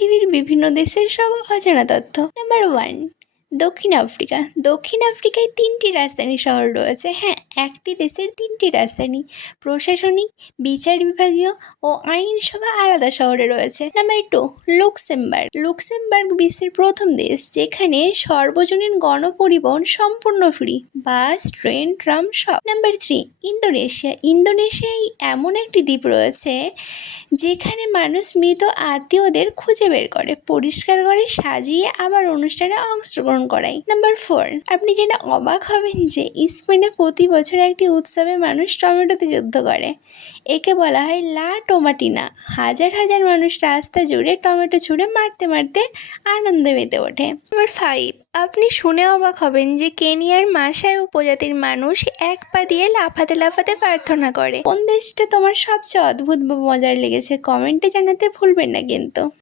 পৃথিবীর বিভিন্ন দেশের সব অজানা তথ্য। নাম্বার 1, দক্ষিণ আফ্রিকা। দক্ষিণ আফ্রিকায় 3টি রাজধানী শহর রয়েছে। হ্যাঁ, একটি দেশের 3টি রাজধানী। প্রশাসনিক, বিচার বিভাগীয় ও আইনসভা আলাদা শহরে রয়েছে। Number 2, Luxembourg. লুক্সেমবার্গ বিশ্বের প্রথম দেশ যেখানে সর্বজনীন গণপরিবহন সম্পূর্ণ ফ্রি, বাস, ট্রেন, ট্রাম সব। Number 3, Indonesia. ইন্দোনেশিয়ায় এমন একটি দ্বীপ রয়েছে যেখানে মানুষ মৃত আত্মীয়দের খুঁজে বের করে, পরিষ্কার করে, সাজিয়ে আবার অনুষ্ঠানে অংশগ্রহণ করায়। নাম্বার 4, আপনি জেনে অবাক হবেন যে স্পেনে প্রতি বছর একটি উৎসবে মানুষ টমেটোতে যুদ্ধ করে। একে বলা হয় লা টোমাটিনা। হাজার হাজার মানুষ রাস্তা জুড়ে টমেটো ছুঁড়ে মারতে মারতে আনন্দে মেতে ওঠে। নাম্বার 5, আপনি শুনে অবাক হবেন যে কেনিয়ার মাসাই উপজাতির মানুষ এক পা দিয়ে লাফাতে লাফাতে প্রার্থনা করে। কোন দেশটা তোমার সবচেয়ে অদ্ভুত বা মজার লেগেছে কমেন্টে জানাতে ভুলবেন না কিন্তু।